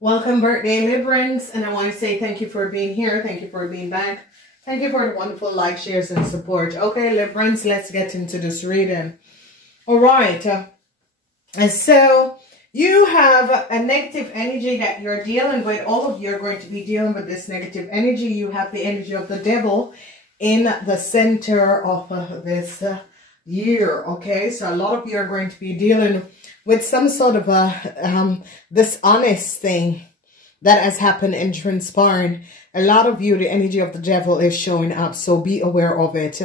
Welcome, birthday Librans, and I want to say thank you for being here. Thank you for being back. Thank you for the wonderful like, shares, and support. Okay, Librans, let's get into this reading. All right. So you have a negative energy that you're dealing with. All of you are going to be dealing with this negative energy. You have the energy of the devil in the center of this year. Okay, so a lot of you are going to be dealing with some sort of a dishonest thing that has happened and transpired. A lot of you, the energy of the devil is showing up, so be aware of it.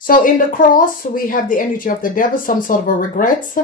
So in the cross, we have the energy of the devil, some sort of a regrets.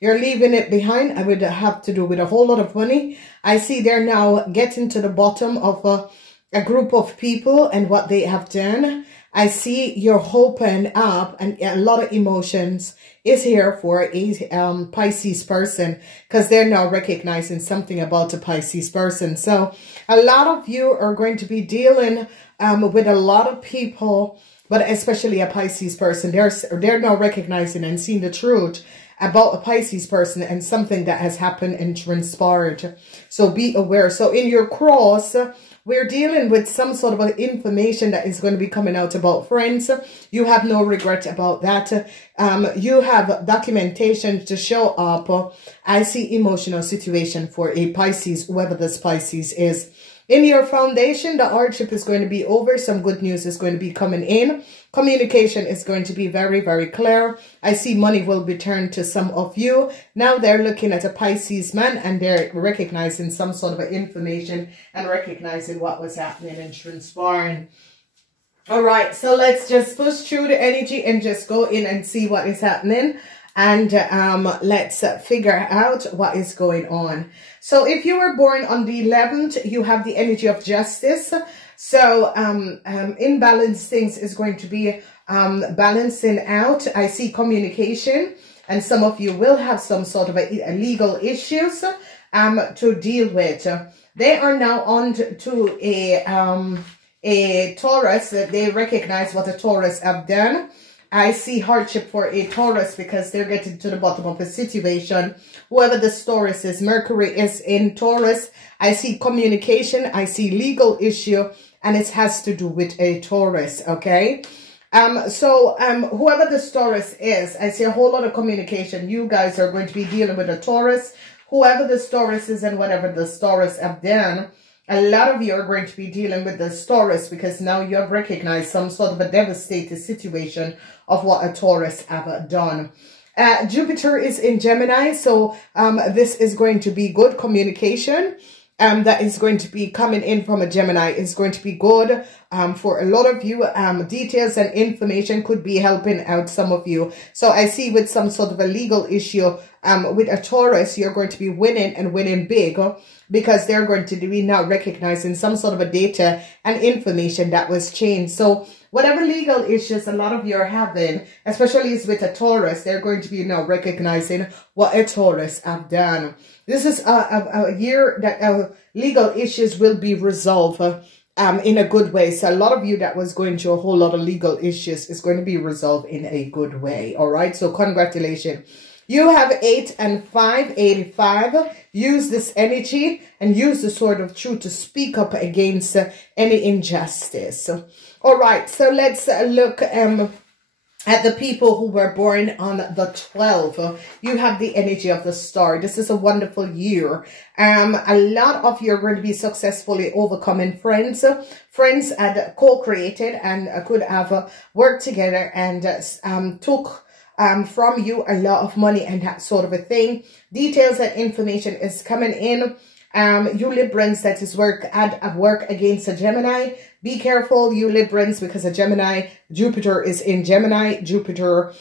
You're leaving it behind. I would have to do with a whole lot of money. I see they're now getting to the bottom of a group of people and what they have done. I see you're hoping up, and a lot of emotions is here for a Pisces person, because they're now recognizing something about a Pisces person. So a lot of you are going to be dealing with a lot of people, but especially a Pisces person. They're now recognizing and seeing the truth about a Pisces person and something that has happened and transpired. So be aware. So in your cross, we're dealing with some sort of information that is going to be coming out about friends. You have no regret about that. You have documentation to show up. I see emotional situation for a Pisces, whoever this Pisces is. In your foundation, the hardship is going to be over. Some good news is going to be coming in. Communication is going to be very, very clear. I see money will return to some of you. Now they're looking at a Pisces man and they're recognizing some sort of information and recognizing what was happening and transpiring. All right, so let's just push through the energy and just go in and see what is happening. And let's figure out what is going on. So if you were born on the 11th, you have the energy of justice. So imbalanced things is going to be balancing out. I see communication, and some of you will have some sort of a legal issues to deal with. They are now on to a Taurus. They recognize what a Taurus have done. I see hardship for a Taurus because they're getting to the bottom of a situation. Whoever this Taurus is, Mercury is in Taurus. I see communication. I see legal issue, and it has to do with a Taurus, okay? Whoever this Taurus is, I see a whole lot of communication. You guys are going to be dealing with a Taurus. Whoever this Taurus is and whatever this Taurus have done, a lot of you are going to be dealing with this Taurus because now you have recognized some sort of a devastated situation of what a Taurus have done. Jupiter is in Gemini, so this is going to be good communication. That is going to be coming in from a Gemini. It's going to be good for a lot of you. Details and information could be helping out some of you. So I see with some sort of a legal issue with a Taurus, you're going to be winning and winning big because they're going to be now recognizing some sort of a data and information that was changed. So whatever legal issues a lot of you are having, especially with a Taurus, they're going to be now recognizing what a Taurus have done. This is a year that legal issues will be resolved in a good way. So a lot of you that was going through a whole lot of legal issues is going to be resolved in a good way. All right. So congratulations. You have 8 and 5, 85. Use this energy and use the sword of truth to speak up against any injustice. All right. So let's look at the people who were born on the 12th. You have the energy of the star. This is a wonderful year. A lot of you are going to be successfully overcoming friends. Friends had co-created and could have worked together and took from you a lot of money and that sort of a thing. Details and information is coming in. You Librans that is work against a Gemini. Be careful, you Librans, because a Gemini, Jupiter is in Gemini. Jupiter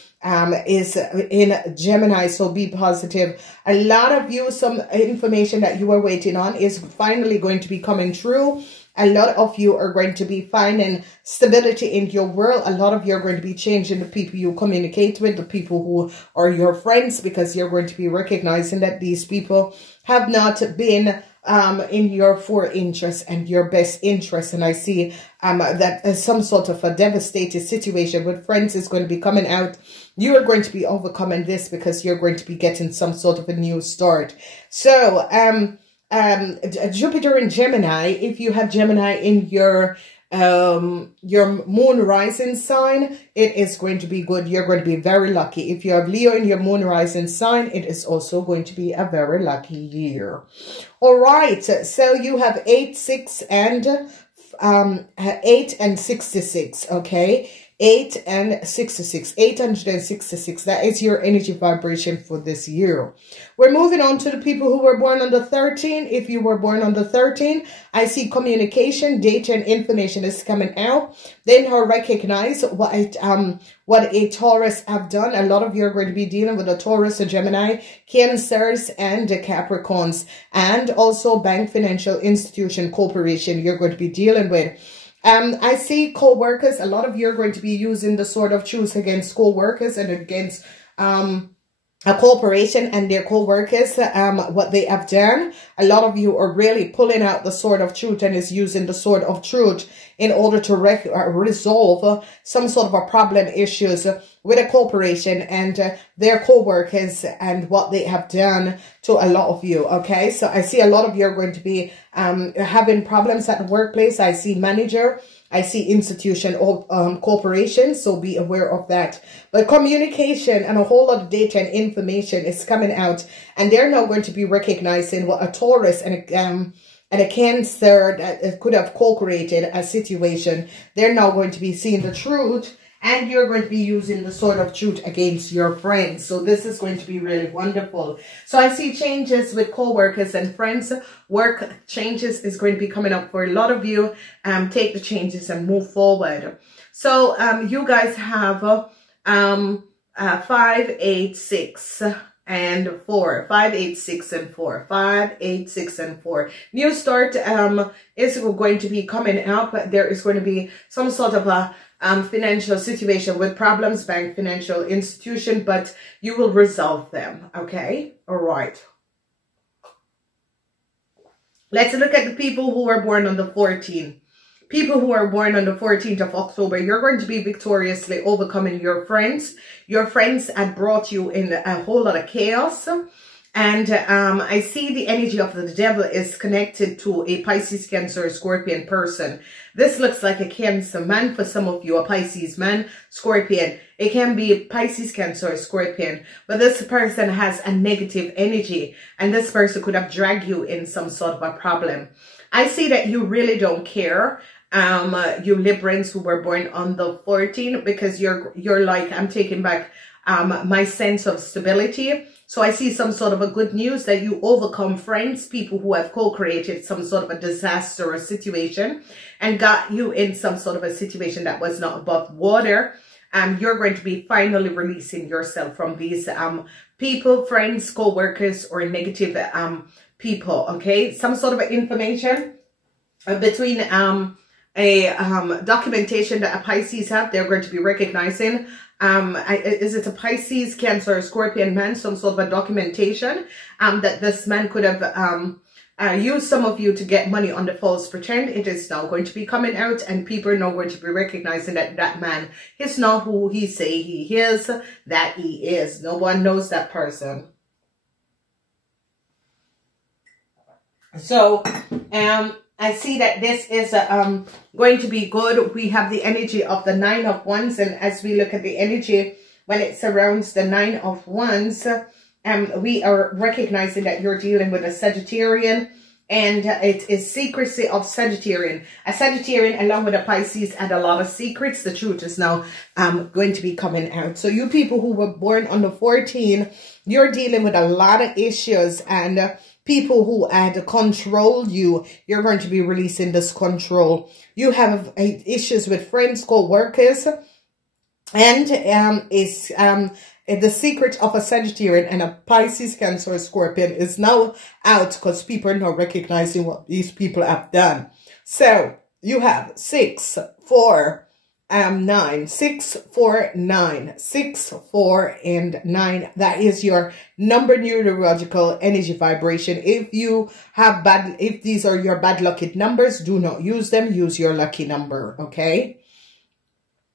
is in Gemini, so be positive. A lot of you, some information that you were waiting on is finally going to be coming true. A lot of you are going to be finding stability in your world. A lot of you are going to be changing the people you communicate with, the people who are your friends, because you're going to be recognizing that these people have not been in your full interest and your best interest. And I see that some sort of a devastated situation with friends is going to be coming out. You are going to be overcoming this because you're going to be getting some sort of a new start. So Jupiter in Gemini. If you have Gemini in your moon rising sign, it is going to be good. You're going to be very lucky. If you have Leo in your moon rising sign, it is also going to be a very lucky year. All right, so you have 8, 6, and 8 and 66. Okay, 8 and 66, 866. That is your energy vibration for this year. We're moving on to the people who were born on the 13th. If you were born on the 13th, I see communication, data, and information is coming out. Then now recognize what a Taurus have done. A lot of you are going to be dealing with a Taurus, a Gemini, Cancers, and the Capricorns, and also bank, financial institution, corporation you're going to be dealing with. I see co-workers. A lot of you are going to be using the sword of truth against co-workers and against a corporation and their co-workers, what they have done. A lot of you are really pulling out the sword of truth and is using the sword of truth in order to resolve some sort of a problem issues with a corporation and their co-workers and what they have done to a lot of you. Okay, so I see a lot of you are going to be having problems at the workplace. I see manager, I see institution or corporation, so be aware of that. But communication and a whole lot of data and information is coming out, and they're now going to be recognizing what a Taurus and a Cancer that could have co-created a situation. They're now going to be seeing the truth, and you're going to be using the sword of truth against your friends. So this is going to be really wonderful. So I see changes with co-workers and friends. Work changes is going to be coming up for a lot of you. Take the changes and move forward. So you guys have 5, 8, 6 and 4. 5, 8, 6 and 4. 5, 8, 6 and 4. New start is going to be coming up. There is going to be some sort of a financial situation with problems, bank, financial institution, but you will resolve them. Okay, all right. Let's look at the people who were born on the 14th. People who are born on the 14th of October, you're going to be victoriously overcoming your friends. Your friends had brought you in a whole lot of chaos. And I see the energy of the devil is connected to a Pisces, Cancer, Scorpion person. This looks like a Cancer man for some of you, a Pisces man, Scorpion. It can be a Pisces, Cancer, Scorpion. But this person has a negative energy, and this person could have dragged you in some sort of a problem. I see that you really don't care. You Librans who were born on the 14th, because you're like, I'm taking back my sense of stability. So I see some sort of a good news that you overcome friends, people who have co-created some sort of a disaster or situation and got you in some sort of a situation that was not above water. You're going to be finally releasing yourself from these people, friends, co-workers, or negative people. Okay, some sort of information between a documentation that a Pisces have, they're going to be recognizing. Is it a Pisces, Cancer, or Scorpion man? Some sort of a documentation that this man could have used some of you to get money on the false pretend. It is now going to be coming out, and people are now going to be recognizing that that man is not who he say he is, that he is. No one knows that person. So, I see that this is going to be good. We have the energy of the 9 of Wands, and as we look at the energy when it surrounds the 9 of Wands, we are recognizing that you're dealing with a Sagittarian, and it is secrecy of Sagittarian. A Sagittarian along with a Pisces had a lot of secrets. The truth is now going to be coming out. So you people who were born on the 14th, you're dealing with a lot of issues, and people who had controlled you, you're going to be releasing this control. You have issues with friends, co-workers, and the secret of a Sagittarian and a Pisces, Cancer, Scorpion is now out because people are now recognizing what these people have done. So you have 6, 4, 9, 6, 4, 9, 6, 4, and 9. That is your number numerological energy vibration. If you have if these are your bad lucky numbers, do not use them. Use your lucky number. Okay.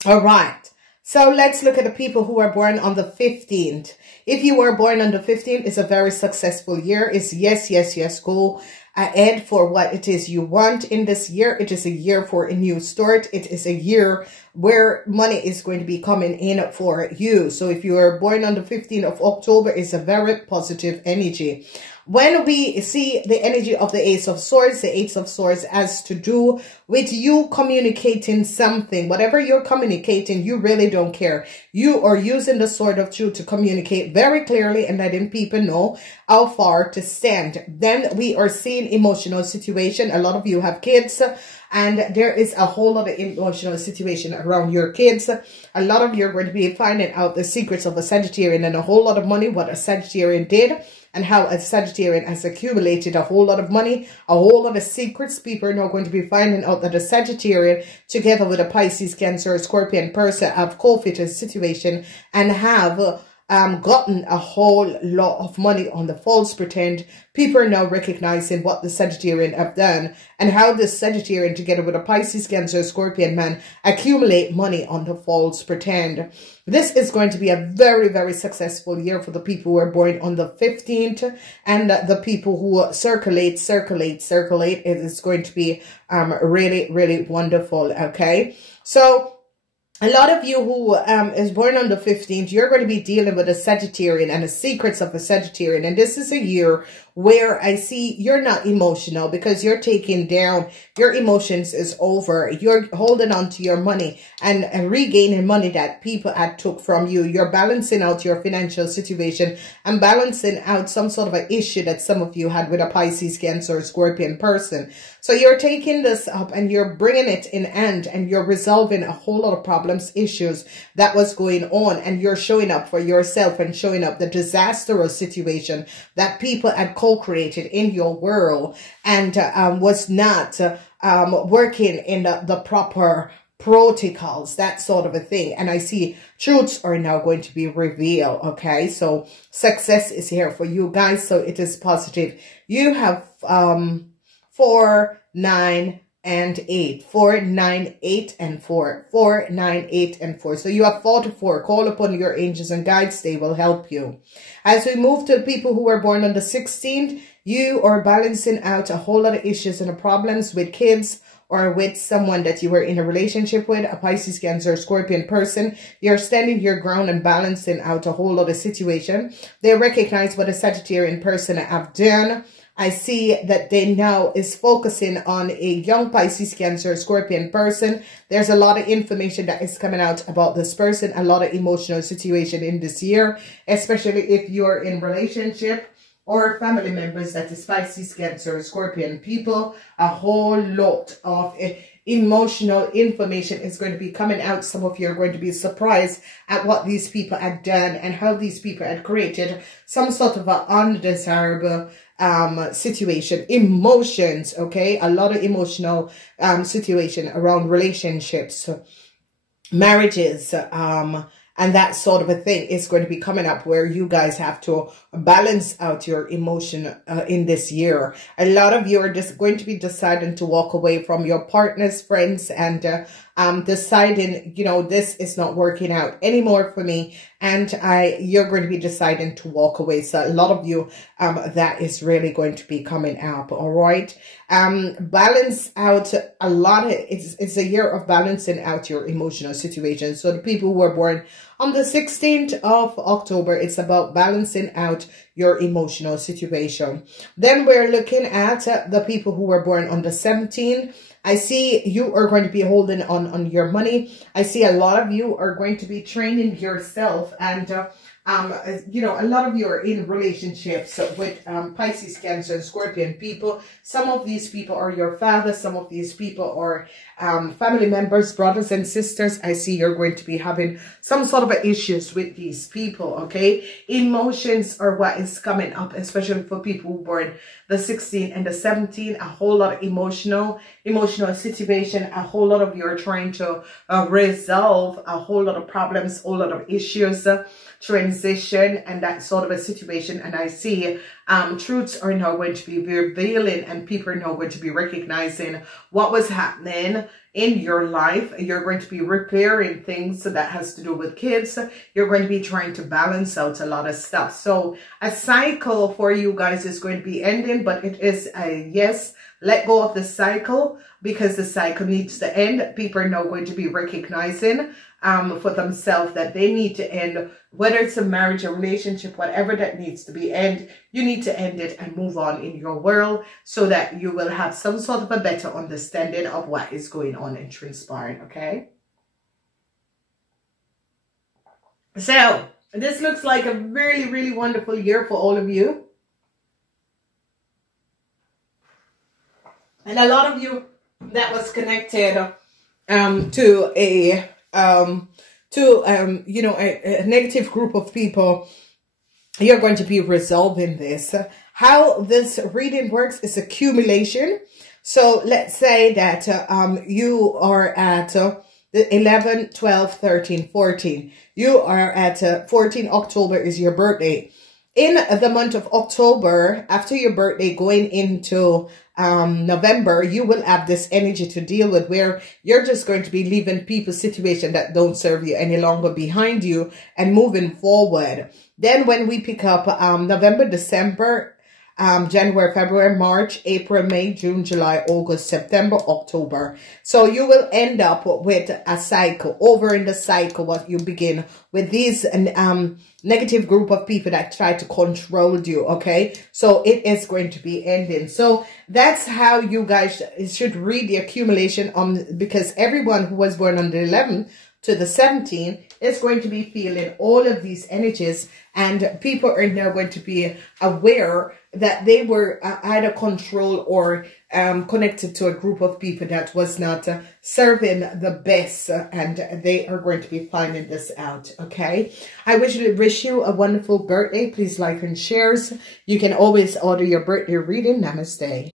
All right. So let's look at the people who are born on the 15th. If you were born on the 15th, it's a very successful year. It's yes, yes, yes, go. ahead for what it is you want in this year. It is a year for a new start. It is a year where money is going to be coming in for you. So if you are born on the 15th of October, it's a very positive energy. When we see the energy of the Ace of Swords has to do with you communicating something. Whatever you're communicating, you really don't care. You are using the Sword of Truth to communicate very clearly and letting people know how far to stand. Then we are seeing emotional situation. A lot of you have kids, and there is a whole lot of emotional situation around your kids. A lot of you are going to be finding out the secrets of a Sagittarian and a whole lot of money, what a Sagittarian did, and how a Sagittarian has accumulated a whole lot of money, a whole lot of secrets. People are now going to be finding out that a Sagittarian, together with a Pisces, Cancer, Scorpion person, have co-fitted situation and have gotten a whole lot of money on the false pretend. People are now recognizing what the Sagittarian have done and how the Sagittarian, together with a Pisces, Cancer, Scorpion man, accumulate money on the false pretend. This is going to be a very, very successful year for the people who are born on the 15th, and the people who circulate. It is going to be really, really wonderful. Okay, so a lot of you who is born on the 15th, you're going to be dealing with a Sagittarian and the secrets of a Sagittarian. And this is a year where I see you're not emotional because you're taking down your emotions is over. You're holding on to your money and regaining money that people had took from you. You're balancing out your financial situation and balancing out some sort of an issue that some of you had with a Pisces, Cancer, Scorpion person. So you're taking this up and you're bringing it in end, and you're resolving a whole lot of problems, issues that was going on, and you're showing up for yourself and showing up the disastrous situation that people had co-created in your world and was not working in the proper protocols, that sort of a thing. And I see truths are now going to be revealed. Okay, so success is here for you guys, so it is positive. You have 4, 9, and 8. 4, 9, 8, and 4. 4, 9, 8, and 4. So you have 4 to 4. Call upon your angels and guides. They will help you. As we move to the people who were born on the 16th, you are balancing out a whole lot of issues and problems with kids or with someone that you were in a relationship with, a Pisces, Cancer, Scorpion person. You're standing your ground and balancing out a whole lot of situation. They recognize what a Sagittarian person have done. I see that they now is focusing on a young Pisces, Cancer, Scorpion person. There's a lot of information that is coming out about this person, a lot of emotional situation in this year, especially if you're in relationship or family members that is Pisces, Cancer, Scorpion people. A whole lot of emotional information is going to be coming out. Some of you are going to be surprised at what these people had done and how these people had created some sort of an undesirable situation, emotions. Okay, a lot of emotional situation around relationships, marriages, and that sort of a thing is going to be coming up where you guys have to balance out your emotion in this year. A lot of you are just going to be deciding to walk away from your partners, friends, and deciding, you know, this is not working out anymore for me, and you're going to be deciding to walk away. So a lot of you, that is really going to be coming up. All right, balance out a lot of it's a year of balancing out your emotional situation. So the people who were born on the 16th of October, it's about balancing out your emotional situation. Then we're looking at the people who were born on the 17th. I see you are going to be holding on your money. I see a lot of you are going to be training yourself, and you know, a lot of you are in relationships with Pisces, Cancer, and Scorpion people. Some of these people are your father. Some of these people are family members, brothers and sisters. I see you're going to be having some sort of issues with these people. Okay, emotions are what is coming up, especially for people who born the 16th and the 17th. A whole lot of emotional situation. A whole lot of you are trying to resolve a whole lot of problems, a whole lot of issues. Transition transition and that sort of a situation. And I see truths are now going to be revealing, and people are now going to be recognizing what was happening in your life. You're going to be repairing things that has to do with kids. You're going to be trying to balance out a lot of stuff. So a cycle for you guys is going to be ending, but it is a yes, let go of the cycle, because the cycle needs to end. People are now going to be recognizing for themselves that they need to end, whether it's a marriage, a relationship, whatever that needs to be end, you need to end it and move on in your world, so that you will have some sort of a better understanding of what is going on and transpiring, okay? So this looks like a really, really wonderful year for all of you. And a lot of you that was connected to a you know, a negative group of people, you're going to be resolving this. How this reading works is accumulation. So let's say that you are at the 11, 12, 13, 14. You are at 14 October is your birthday. In the month of October, after your birthday, going into November, you will have this energy to deal with, where you're just going to be leaving people's situation that don't serve you any longer behind you and moving forward. Then when we pick up November, December, January, February, March, April, May, June, July, August, September, October. So you will end up with a cycle. Over in the cycle, what you begin with these negative group of people that try to control you, okay? So it is going to be ending. So that's how you guys should read the accumulation, because everyone who was born on the 11th to the 17th is going to be feeling all of these energies, and people are now going to be aware that they were either controlled or connected to a group of people that was not serving the best, and they are going to be finding this out, okay? I wish you a wonderful birthday. Please like and shares. You can always order your birthday reading. Namaste.